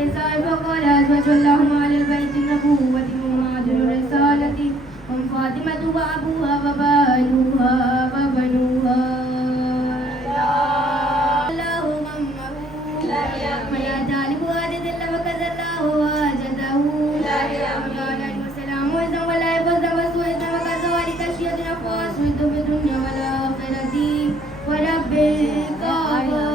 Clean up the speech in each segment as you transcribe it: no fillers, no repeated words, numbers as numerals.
के साहिब क़ौल वजल्लहु अलल बैत नबुव्वति मुहाजिर रिसालति हम फातिमतु व अबूहा व बालूहा व बनूहा अल्लाहु मम्महु ला या जालिबु आजदल्ला व कज़ल्लाहु आजदहु ला या मकाना व सलामु व ला यबज़ा व सुइज़ा व कज़ालिका शियदना फ़ासविदु बिदुन्या व आखिरति व रब्बिल काबा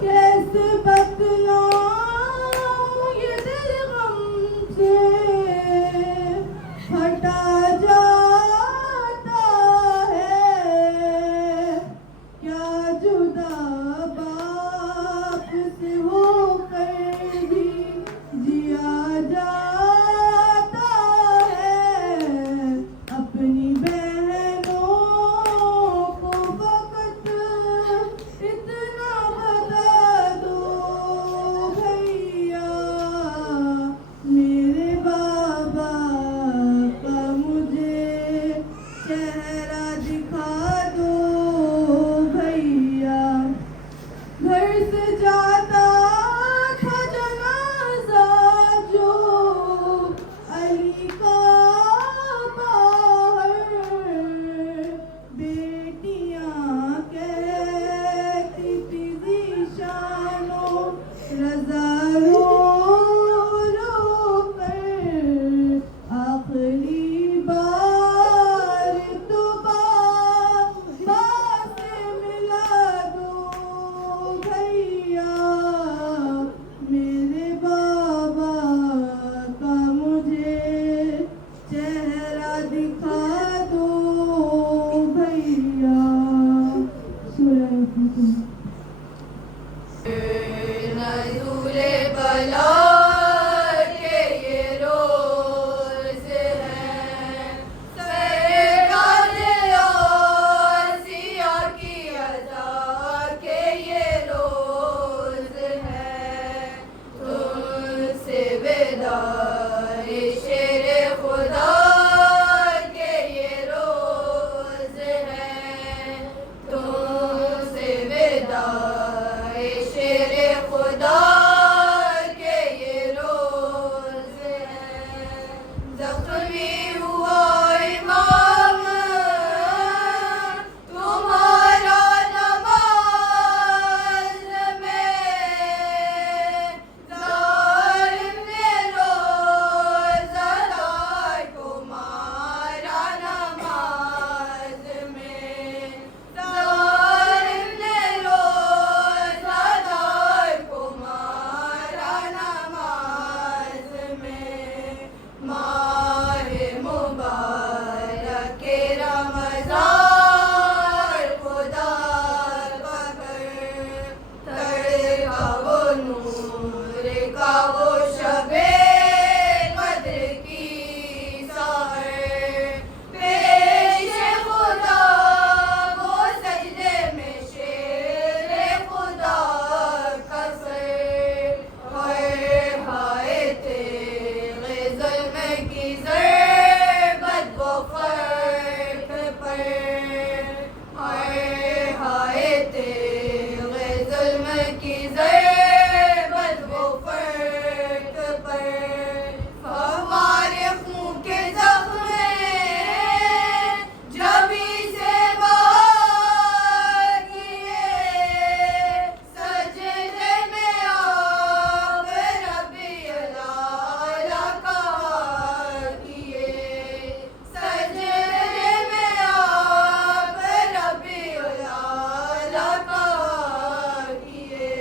कैसे बदनाम ये दिल गम से फटा जाता है, क्या जुदा बाप से होकर भी जिया जाता है। अपनी बहनों को वक्त इतना बता दो भैया, मेरे बाबा का मुझे चेहरा दिखा दो भैया। घर से जाता था जनाजा जो अली का बाहर, बेटियां कहती थी ज़ीशानो रज़ा रो रो कर, आखिरी बार तो बाबा से मिला दो भैया, मेरे बाबा का मुझे चेहरा दिखा दो भैया। नज़ुले बला के ये रोज़ हैं, सरकार आसिया की अदा के ये रोज़ हैं, तुमसे विदाई शेरे खुदा के ये रोज़ हैं, तुमसे विदाई शेरे खुदा के ये रोज़ हैं। ज़ख्मी हुआ इमाम तुम्हारा नमाज़ में, ज़ालिम ने रोज़ादार को मारा नमाज़ में, ज़ालिम ने रोज़ादार को मारा नमाज़ में। माहे मुबारक के रमज़ान खुदा का घर, तड़का वो नूर का वो शबे कद्र की सहर, पेश खुदा वो सजदे में शेरे खुदा का सर। हाय तेरे ज़ुल्म की ज़रबत वो फ़र्क पर, हाय तेरे ज़ुल्म की ज़रबत वो फ़र्क पर। हमारे खून के ज़ख्म जबी से बाहर किए, सजदे में आप रब्बी अला कहा किए, सजदे में आप रब्बी अला कहा किए।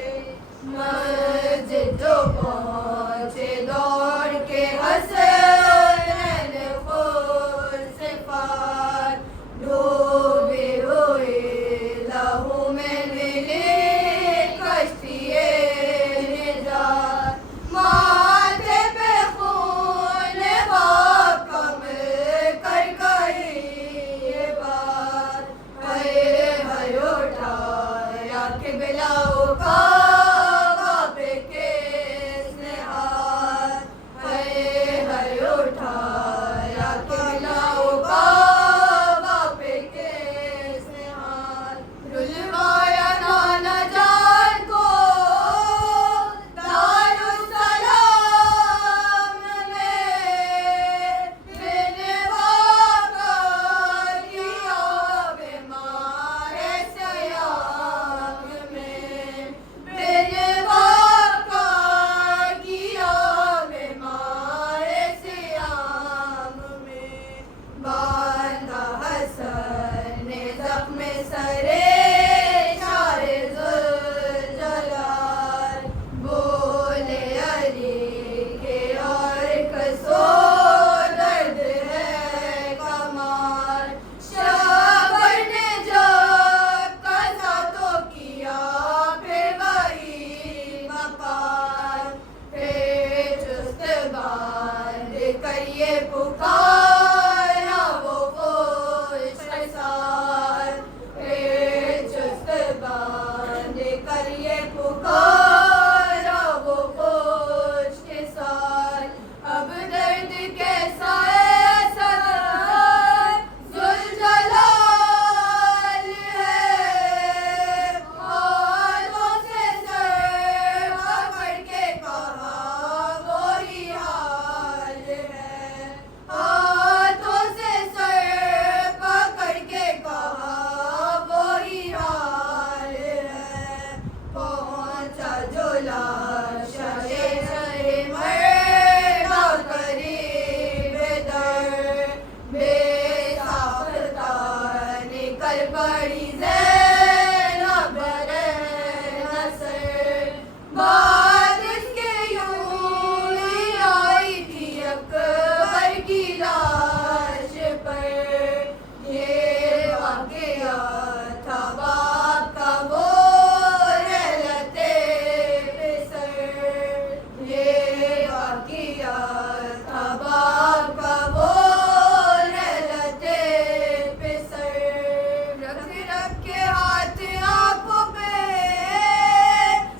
बात इसके यूं ही आई थी अकबर की लाश पर। ये वाक़या था बाप का वो रहलते पे सर। ये वाक़या था बाप का वो रहलते पे सर। रख रख के हाथ आंखों पे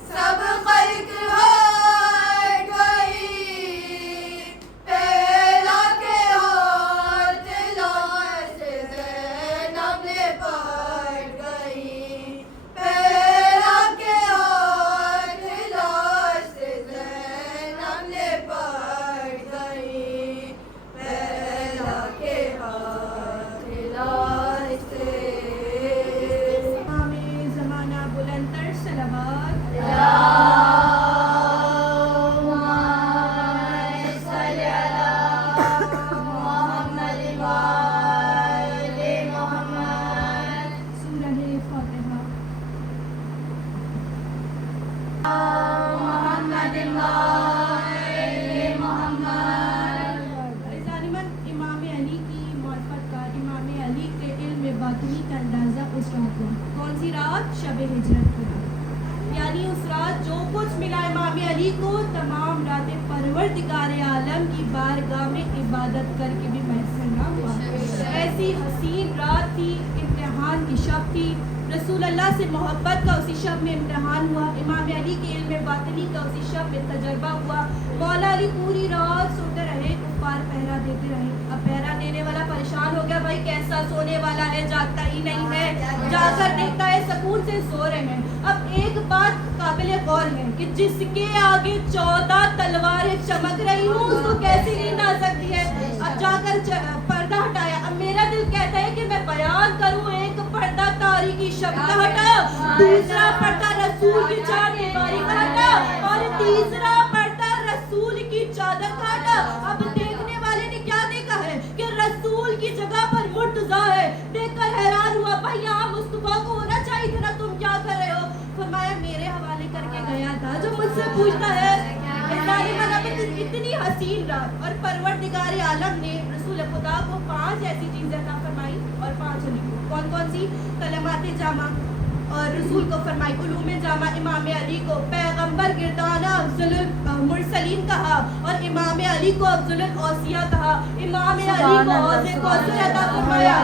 सब खल्क हट गई। पहला के हाथ लाश ज़ैनब ने पट गई। पहला के हाथ लाश ज़ैनब ने पट गई। पहला के हाथ लाश से आमीन ज़माना बुलंदतर सलावत। सूरह फातिहा। ज़ालिमन इमाम अली की मार्फत का इमाम अली के इल्म बातिनी का अंदाज़ा उस रात हुआ। कौन सी रात? शब हिजरत की रात। यानी उस रात जो कुछ मिला इमाम अली को तमाम रातें परवरदिगार आलम की बारगाह में इबादत करके भी मैसर ना हुआ। ऐसी हसीन रात थी, इम्तिहान की शब थी। रसूल अल्लाह से मोहब्बत का उसी शब में इम्तिहान हुआ। इमाम अली के इल्म बातिनी का उसी शब में तजर्बा हुआ। मौला अली पूरी रात सोते रहे, कुफ्फार पहरा देते रहे। अब पहरा देने वाला परेशान हो गया, भाई कैसा सोने वाला है, जागता ही नहीं है। जाकर देखता है सुकून से सो रहे हैं। अब एक बात काबिल गौर है कि जिसके आगे 14 तलवारें चमक रही हूँ उसको कैसी नींद आ सकती है। अब जाकर पर्दा हटाया। अब मेरा दिल कहता है कि मैं बयान करूँ। एक पर्दा तारीकी शब्द का हटाया, दूसरा पर्दा रसूल की चार दीवारी का हटाया और तीसरा पर्दा रसूल की चादर का हटाया। अब देखने वाले ने क्या देखा है कि रसूल की जगह पर मुर्तजा है। देखकर हैरान हुआ, भाई यहाँ मुस्तफा को होना चाहिए था ना, तुम क्या कर रहे हो? फरमाया मेरे हवाले करके गया था जो मुझसे पूछता है। इतनी हसीन रात और परवरदिगार आलम ने रसूल खुदा को 5 ऐसी चीजें अता फरमाई और 5 अली को। कौन कौन सी? कलमात जामा और रसूल को फरमाई उलूम जामा। इमाम अली को पैगंबर गिरदाना अफजलुल मुरसलीन कहा और इमाम अली को अफजलुल औसिया कहा। इमाम अली को हौज़े कौसर अता फरमाया।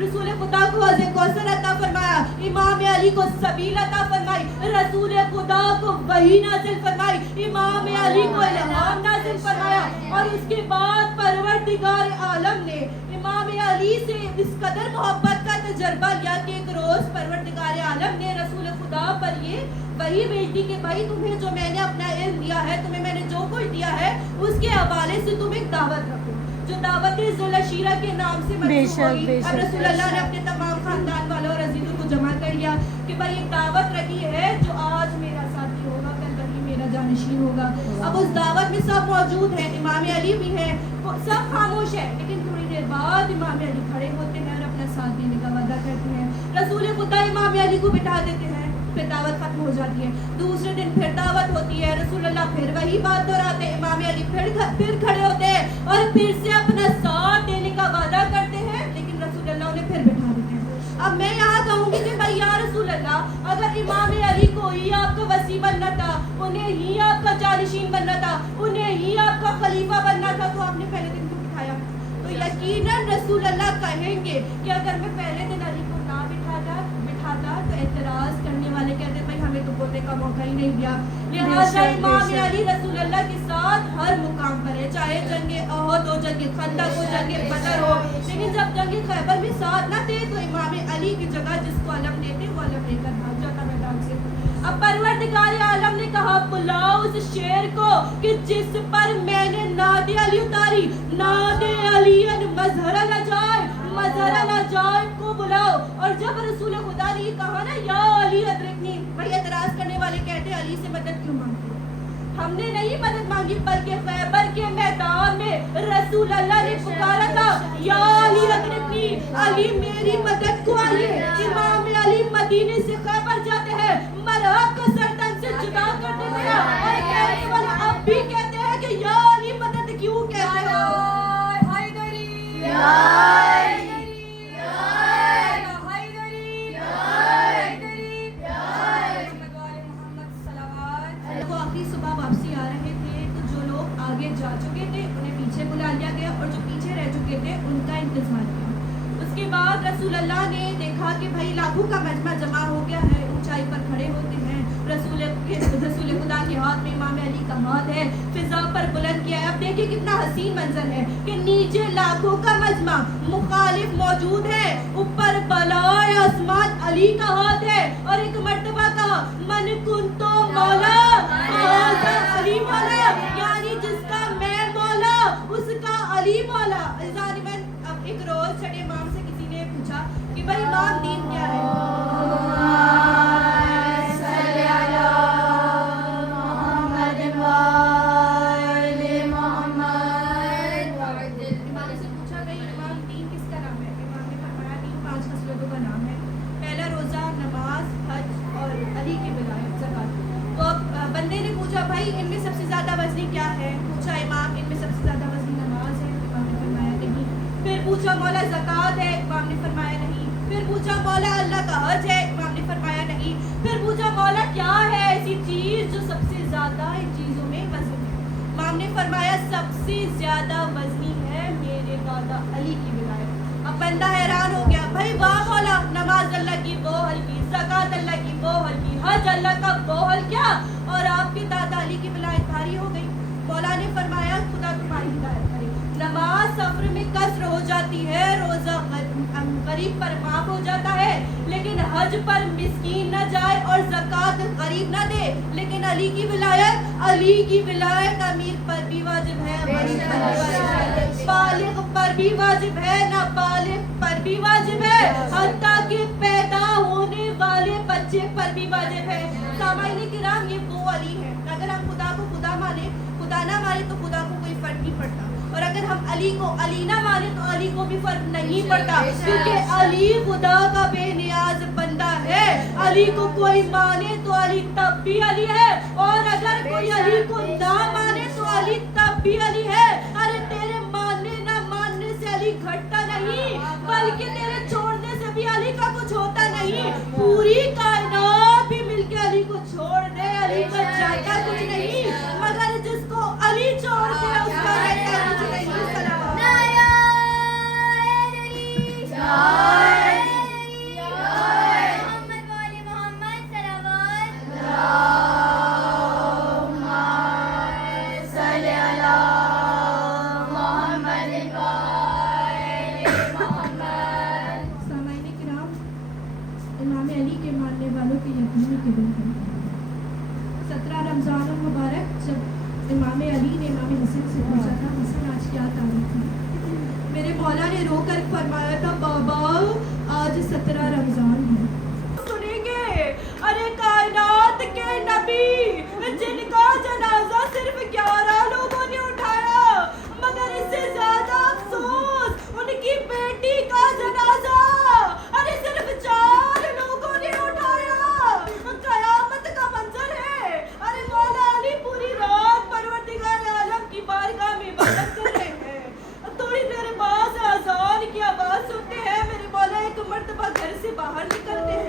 रसूल खुदा को हौज़े कौसर अता फरमाया। इमाम अली को सबील अता फरमाई। रसूल खुदा को वही नाज़िल फरमाई। इमाम अली को इल्हाम नाज़िल फरमाया। और उसके बाद परवरदिगार आलम ने इमाम अली से इस कदर मोहब्बत का तजर्बा लिया कि एक रोज परवरदिगार आलम ने रसूल खुदा पर ये वही भेज दी कि भाई तुम्हें जो मैंने अपना इल्म दिया है, तुम्हें मैंने जो कुछ दिया है उसके हवाले से तुम एक दावत रखो, जो दावत ज़ुलशीरा के नाम से मंसूब होगी। अब रसूल अल्लाह ने अपने तमाम खानदान वालों और अजीजों को जमा कर लिया कि भाई एक दावत रखी है जो आज मेरा साथी होगा, कल वही मेरा जानशीन होगा। अब उस दावत में सब मौजूद हैं, इमाम अली भी है, सब खामोश है, लेकिन थोड़ी देर बाद इमाम अली खड़े होते हैं और अपना साथ देने का वादा करते हैं। रसूल खुदा इमाम अली को बिठा देते हैं, फिर दावत खत्म हो जाती है। दूसरे दिन फिर दावत होती है, रसूल अल्लाह फिर वही बात दोहराते हैं। इमाम अली फिर खड़े होते हैं और फिर से अपना साथ देने का वादा करते हैं, लेकिन रसूल अल्लाह उन्हें फिर बिठा देते हैं। अब मैं यहाँ कहूँगी कि भाई या रसूल अल्लाह, अगर इमाम अली को ही आपका वसी बनना था, उन्हें ही आपका जानशीन बनना था, उन्हें ही आपका खलीफा बनना था, तो आपने पहले दिन क्यों बिठाया? तो यकीनन रसूल अल्लाह कहेंगे कि अगर मैं पहले दिन अली को ना बिठाता तो एतराज करने वाले कहते भाई हमें तो बोलने का मौका ही नहीं दिया। लिहाजा इमाम अली रसूल अल्लाह के साथ हर मुकाम पर है, चाहे जंगे अहद हो, जंगे खंदक हो, जंगे बदर हो। लेकिन जब जंगे खैबर में साथ न थे तो इमाम अली की जगह जिसको अलम देते वो अलम लेकर भाग जाता मैदान से। अब परवरदिगार आलम ने कहा बुलाओ उस शेर को कि जिस पर मैंने नादे अली उतारी, नादे अली मजहरा न जाए, मजहरा न जाए को बुलाओ। और जब रसूल खुदा ने कहा ना या अली अदरकनी, भाई एतराज करने वाले कहते अली से मदद क्यों मांगते? हमने नहीं मदद मांगी, बल्कि खैबर के मैदान में रसूल अल्लाह ने पुकारा था या अली अदरकनी, अली मेरी मदद को आइए। इमाम अली मदीने से खैबर जाते हैं, मरहब को सरतन से जुदा कर देते हैं की सुबह वापसी आ रहे थे तो जो लोग आगे जा चुके थे उन्हें पीछे बुला लिया गया और जो पीछे रह चुके थे उनका इंतजार किया। उसके बाद रसूल अल्लाह ने देखा कि भाई लाखों का मजमा जमा हो गया है, ऊंचाई पर खड़े होते हैं। रसूल खुदा के हाथ में इमाम अली का हाथ है, फिजा पर बुलंद किया है। अब देखिए कितना हसीन मंजर है कि नीचे लाखों का मजमा मुखालिफ मौजूद है, ऊपर बलाए आसमान अली का हाथ है और एक मर्तबा कहा मन कुंतो मौला अली मौला, यानी जिसका मैं मौला उसका अली मौला। अब एक रोज छठे इमाम से किसी ने पूछा कि भाई इमाम दीन क्या है? भाई इनमें सबसे ज्यादा वजनी क्या है? पूछा इमाम इनमें सबसे ज्यादा वजनी नमाज है। इमाम ने फरमाया नहीं। फिर पूछा मौला ज़कात है? इमाम ने फरमाया नहीं। फिर पूछा मौला अल्लाह का हज है? इमाम ने फरमाया नहीं। फिर पूछा मौला क्या है ऐसी चीज जो सबसे ज्यादा इन चीजों में वजन है? इमाम ने फरमाया सबसे ज्यादा वजनी है मेरे दादा अली की विलायत। अब बंदा हैरान हो गया, भाई वाह मौला, नमाज अल्लाह की वो हल्की, ज़कात अल्लाह की वो हल्की, हज अल्लाह का वो हल्का और आपके दादा अली की विलायत भारी हो गई। मौला ने फरमाया खुदा तुम्हारी हिदायत करे। नमाज सफर में कसर हो जाती है, रोजा गरीब पर माफ हो जाता है, लेकिन हज पर मिस्कीन न जाए और ज़कात गरीब न दे। लेकिन अली की विलायत अमीर पर भी वाजिब है, बालिग पर भी वाजिब है, नाबालिग पर भी वाजिब है, हत्ता कि पैदा होने वाले बच्चे पर भी वाजिब है। सामाईन किराम, ये वो अली है। अगर हम खुदा को खुदा माने, खुदा ना माने तो खुदा को कोई फर्क नहीं पड़ता, और अगर हम अली को अली ना माने तो अली को भी फर्क नहीं पड़ता, क्योंकि अली खुदा का बेनियाज बंदा है। अली को कोई माने तो अली तब भी अली है, और अगर कोई अली को ना माने तो अली तब भी अली है। अरे तेरे मानने ना मानने से अली घटता नहीं, बल्कि तेरे छोड़ने से भी अली का कुछ होता नहीं। पूरी कायनात भी मिलके अली को छोड़ दे, अली का जाता कुछ नहीं, मगर जिसको अली छोड़ दे उसका रहता कुछ नहीं। इमाम अली के मानने वालों के यकीन के दिन है 17 रमज़ान मुबारक, जब इमाम अली ने इमाम हसन से पूछा था हसन आज क्या तारीख है? मेरे मौला ने रोकर फरमाया था बाबा आज 17 रमज़ान है। सुनेंगे, अरे कायनात के नबी जिनका जनाजा सिर्फ 11 लोगों ने उठाया, मगर इससे ज्यादा अफसोस उनकी बेटी का जनाजा अरे सिर्फ 4 लोगों ने उठाया। कयामत का मंजर है। अरे मौला अली पूरी रात परवरदिगार आलम की बारगाह में इबादत कर रहे हैं। थोड़ी देर बाद अज़ान की आवाज सुनते हैं, मेरे मौला एक मर्तबा घर से बाहर निकलते हैं।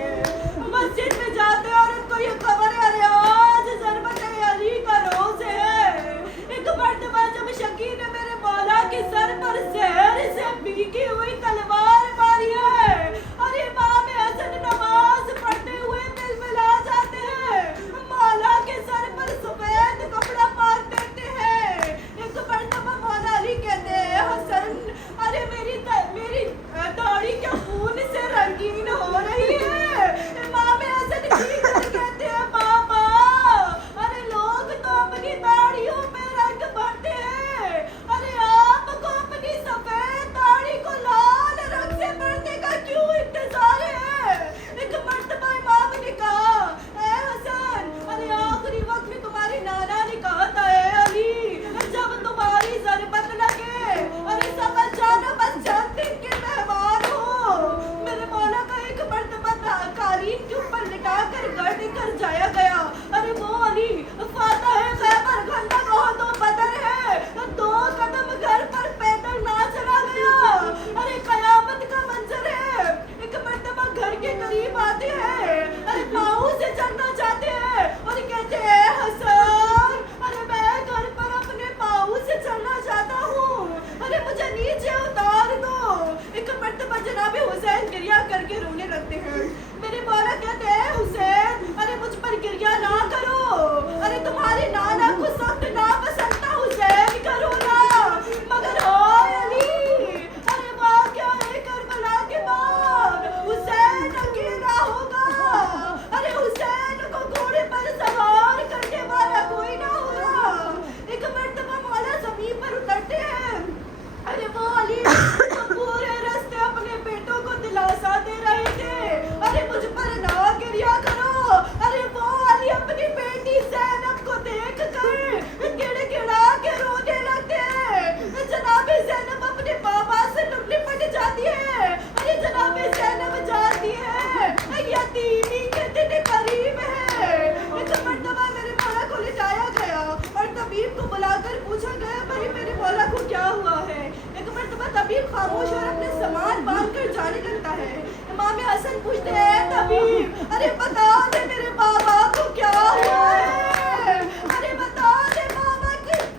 खामोश और अपने सामान बांध कर जाने लगता है। इमाम हसन पूछते हैं, तबीब, अरे बता दे मेरे बाबा को क्या हुआ है, अरे बता दे बाबा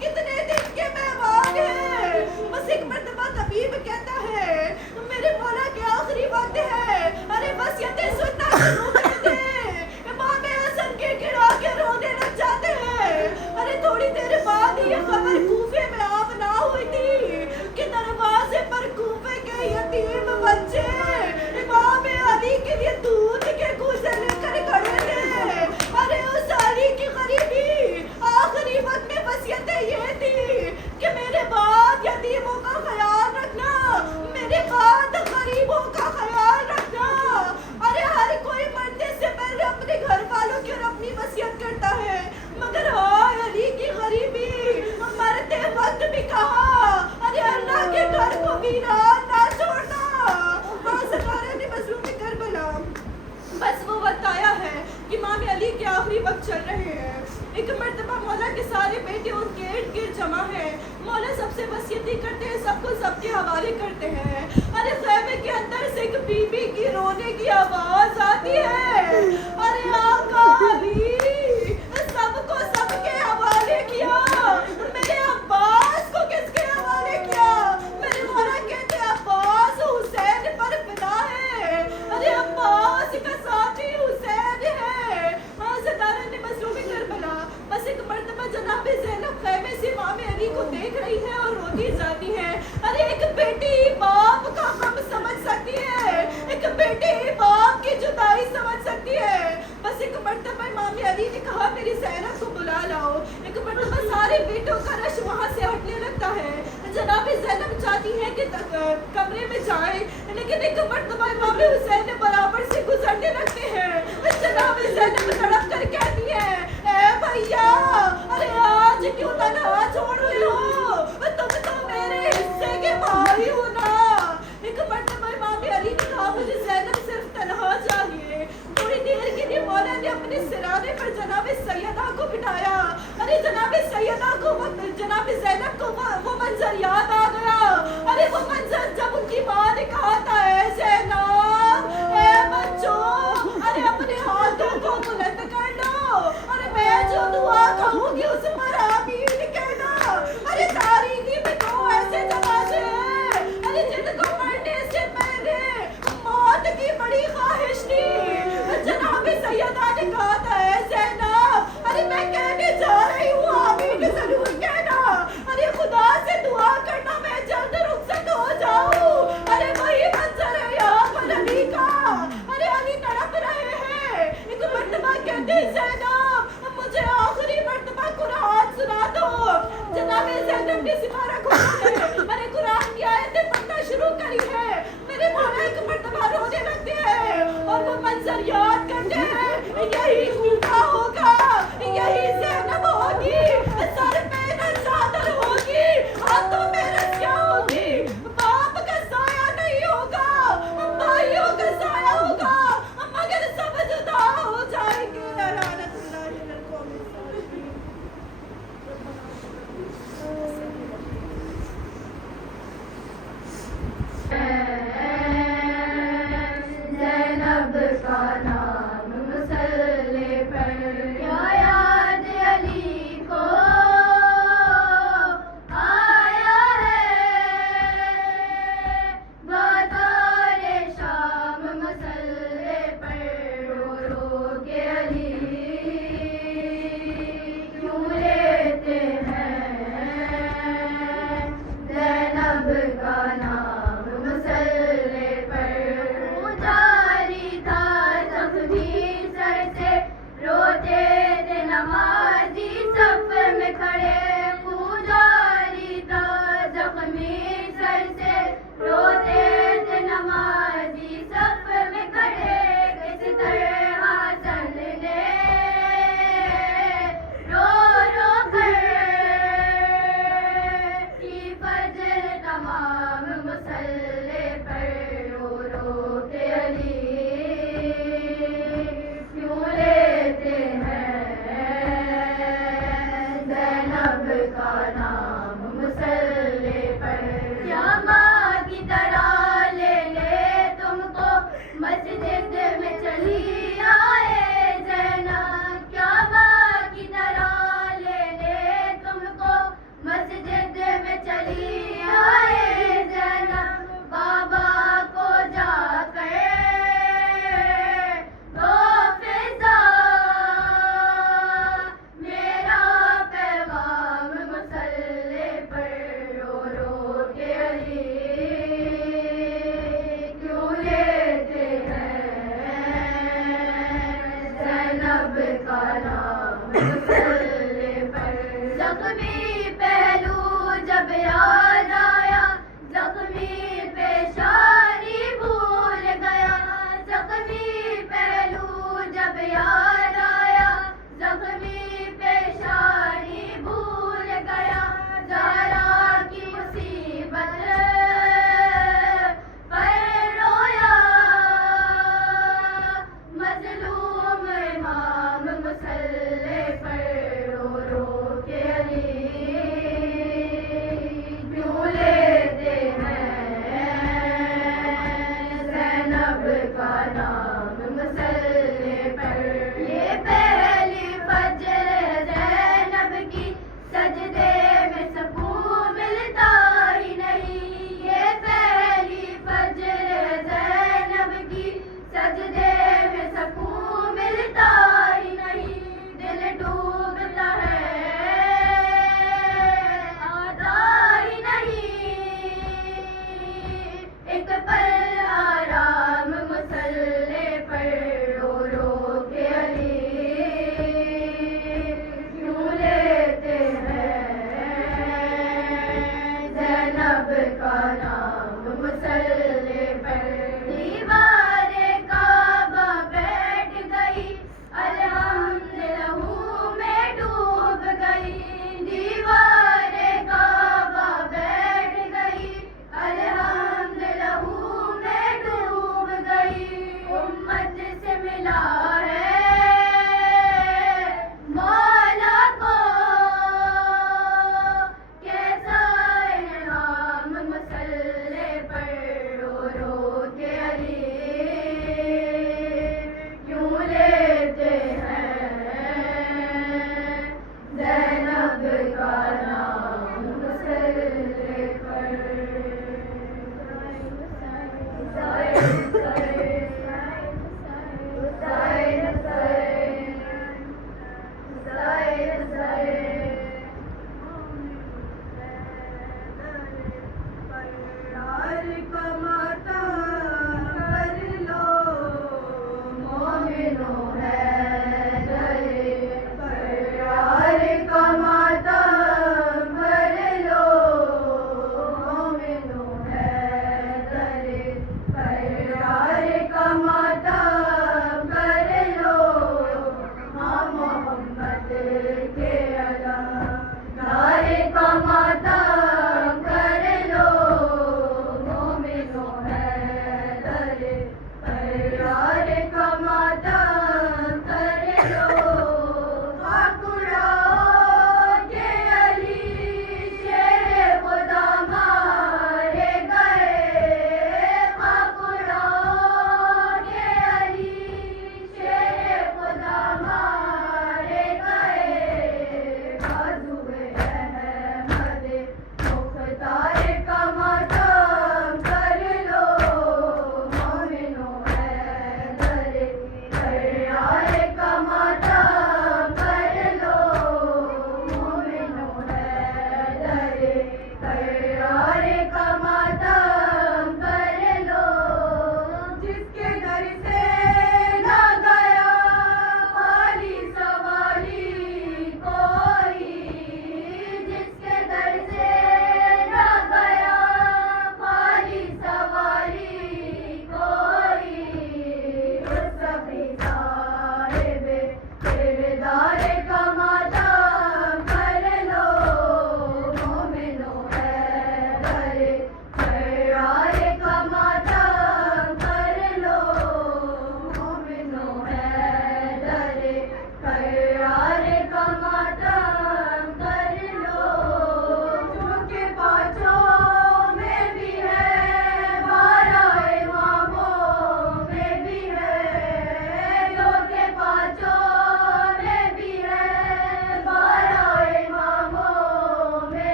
कितने दिन के मेहमान हैं। बस एक मर्तबा तबीब कहता है, मेरे मौला के आखिरी वक्त है, अरे बस ये सुनना शुरू कर दे। इमाम हसन के गिरा के रोने लग जाते हैं। अरे थोड़ी देर बाद ये खबर कूफे में आमना हुई थी कि दरवाजे पर कूफे के यतीम बच्चे इमाम अली के लिए दूध के कूजे लेकर खड़े थे। अरे उस अली की गरीबी आखिरी वक्त में वसीयतें ये थी कि मेरे बाद यतीमों का ख्याल रखना, मेरे बाद गरीबों का ख्याल रखना। अरे हर कोई मरने से पहले अपने घर वालों की और अपनी वसीयत करता है, मगर हाँ अली की गरीबी मरते वक्त भी कहा, अरे अल्लाह के घर को वीरान ना छोड़ना। हाँ सरकार ने मजलूम करबला, बस वो वक्त आया है कि इमाम अली के आखिरी वक्त चल रहे हैं। एक मर्तबा मौला के सारे बेटे उनके इर्द गिर्द जमा है। मौला सबसे वसीयती करते हैं, सबको सबके हवाले करते हैं। अरे खैमे के अंदर से एक बीबी की रोने की आवाज आती है, अरे आका अली, सबको सबके हवाले किया, मेरे अब्बास को किसके हवाले किया। मेरे मौला कहते हैं अब्बास हुसैन पर फिदा है, अरे अब्बास का साथी हुसैन है। हाँ सरदार ने मजलूमी करबला, बस एक मर्तबा जनाब ज़ैनब खैमे से इमाम अली को देख रही है और रोती जाती है। अरे एक बेटी बाप का गम समझ सकती है, एक बेटी बाप की जुदाई समझ सकती है। बस एक मर्तबा इमाम अली ने कहा मेरी ज़ैनब को बुला लाओ। एक मर्तबा सारे बेटों का रश वहाँ से हटने लगता है। जनाब ज़ैनब चाहती है कि कमरे में जाए, लेकिन एक मर्तबा इमाम हुसैन ने बराबर से गुजरने लगते हैं। जनाब ज़ैनब तड़प कर कहती है, ए भैया, अरे आज क्यों तन्हा छोड़ रहे हो, तुम तो मेरे हिस्से के भाई हो ना। एक मर्तबा इमाम अली ने कहा मुझे ज़ैनब सिर्फ तन्हा चाहिए। थोड़ी देर के लिए मौला ने अपने सिराने पर जनाब सैयदा को बिठाया। अरे जनाब सैयदा को, जनाब ज़ैनब को वो मंजर याद आ गया। अरे वो मंजर जब उनकी माँ ने कहा था, ए ज़ैनब, ए बच्चों, अरे अपने हाथों को बुलंद कर लो, अरे मैं जो दुआ कहूँगी उस पर आमीन कहना। अरे तारीखी में दो ऐसे जनाजे हैं, अरे जिनको मरने से पहले मौत की बड़ी ख्वाहिश थी। जनाब सैयदा ने कहा था, ए ज़ैनब, अरे मैं कहने जा रही हूँ, आमीन जरूर कहना। अरे खुदा से दुआ करना मैं जल्द रुखसत हो जाऊँ। अरे वही मंजर है यहाँ पर अली का, अरे अली तड़प रहे हैं। एक मर्तबा कहते हैं, ज़ैनब मुझे आखिरी मर्तबा कुरान सुना दो। जनाब ज़ैनब ने सितारा खोला है, अरे कुरान की आयतें पढ़ना शुरू करी है। मेरे मौला एक मर्तबा रोने लगते हैं और वो मंजर याद करते हैं, यही कूफा होगा, यही ज़ैनब होगी, सर पे न चादर होगी, हाथों में रस्सियां होगी, बाप का साया नहीं होगा, भाइयों का साया होगा, मगर सब जुदा हो जाएंगे। ज़ैनब का नाम मुसल्ले पर क्या याद अली को आया है, बाज़ारे शाम मुसल्ले पर रो रो के अली क्यों लेते हैं। ज़ैनब का नाम मुसल्ले पर जारी था, जख्मी सर से रोते थे नमाजी सफ में खड़े। पुजारी था, जख्मी सर से रोते थे नमाजी सफ में खड़े। किस तरह हसन ने रो रो कर की फजर तमाम मुसल्ले पर रो रो के अली क्यों लेते हैं। ज़ैनब का नाम मुसल्ले पर क्या माँ की जख्मी पहलू जब याद आया, जख्मी पेशानी भूल गया, जख्मी पहलू जब याद आया, जख्मी पेशानी भूल गया, ज़हरा की मुसीबत पर रोया, मज़लूम इमाम मुसल्ले पर रो रो के अली क्यों लेते हैं ज़ैनब का नाम मुसल्ले पर। ये पहली फजर है ज़ैनब की, सजदे में सुकून मिलता ही नहीं। ये पहली फजर है ज़ैनब की, सजदे में सुकून मिलता ही नहीं। दिल डूबता है आता ही नहीं, एक पल आराम मुसल्ले पर रो रो के अली क्यों लेते हैं ज़ैनब का नाम मुसल्ले पर। दीवारे काबा बैठ गई, अल्हम्दुलिल्लाह में डूब गई। दीवारे काबा बैठ गई, अल्हम्दुलिल्लाह में डूब गई। उम्मत से मिला है मौला को कैसा इनाम मुसल्ले पर रो रो के अली क्यों लेते हैं ज़ैनब का नाम मुसल्ले पर। के अला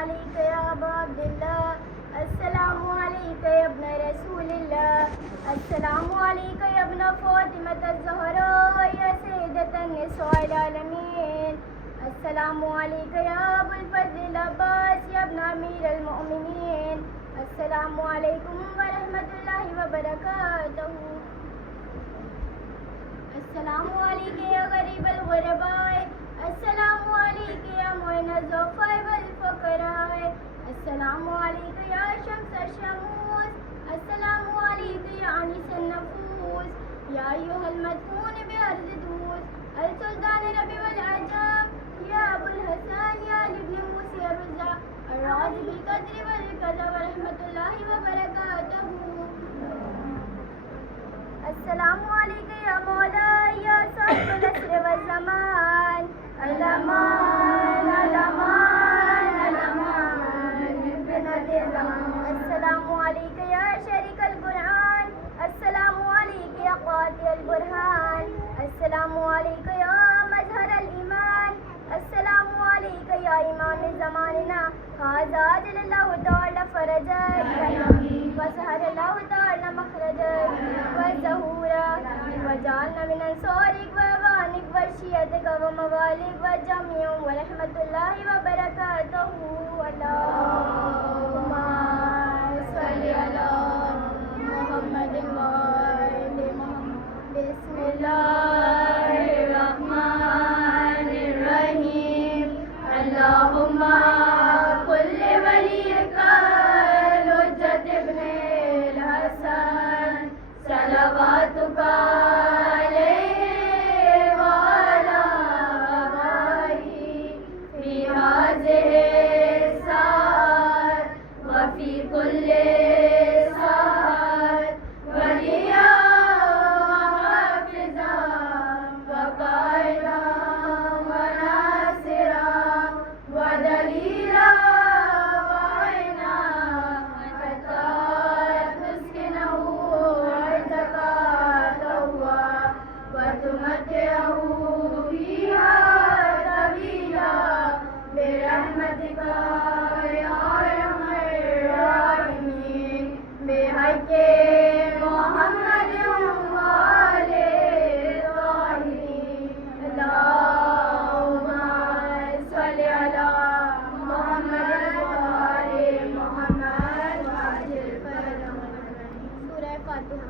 अलैका या अबा अब्दुल्लाह, अस्सलामु अलैका या इब्न रसूलिल्लाह, अस्सलामु अलैका या इब्न फातिमत अज़-ज़हरा या सय्यदतन निसाइल आलमीन, अस्सलामु अलैका या अबुल फज़ल अब्बास या इब्न अमीरुल मोमिनीन, अस्सलामु अलैकुम व रहमतुल्लाहि व बरकातहू। अस्सलामु अलैका या गरीबल गुरबाए, अस्सलामु अलैका या मुइनज़ ज़ुफ़ाए वल फ़ुक़राए, अस्सलामु अलैका या शम्स अश-शमूस, अस्सलामु अलैका या अनीसन नफूस, या अय्युहल मदफून बिअर्ज़ दूस, अल सुल्तान रबी वल अजम, या अबुल हसन या इब्न मूसा रुज़ा, अर्राज़ बिल क़द्र वल क़ज़ा व रहमतुल्लाहि व बरकातहू। अस्सलामु अलैका या मौला या साहिबुल अस्र व ज़मान, अलमान अलमान अलमान बिनते ज़मान, अस्सलामु अलैका या शरीकल कुरआन, अस्सलामु अलैका या क़ातिअल बुरहान, अस्सलामु अलैका या मज़हरल ईमान, अस्सलामु अलैका या इमाम ज़मानिना, हाज़ा अजलल्लाहु तआला फ़रजक व सहरल्लाहु तआला मख़रजक व ज़हूरा व जअलना मिन अंसारिक व अवानिक व शियतिक व मवालिक व जमीअ व रहमतुल्लाहि व बरकातहू। अल्लाहुम्मा सल्लि अला मुहम्मदिन व आलि मुहम्मद। बिस्मिल्लाहिर रहमानिर रहीम। अल्लाहुम्मा कुल्लि वलियका हुज्जत इब्निल हसन सलवातुका अलैहि व अला आबाइहि फी हाज़िहि साअत व फी कुल्लि साअत वलिया व हाफ़िज़ा व क़ाइदा व नासिरा व दलीला व ऐना हत्ता तुस्किनहु इज़्ज़तका व तुमत्तिअहु फ़ीहा तवीला बिरहमतिका या अरहमर राहिमीन बिहक़्क़ि मुहम्मद व आलिहि ताहिरीन। अल्लाहुम्मा सल्लि अला मुहम्मद व आलि मुहम्मद। सूरह फातिहा।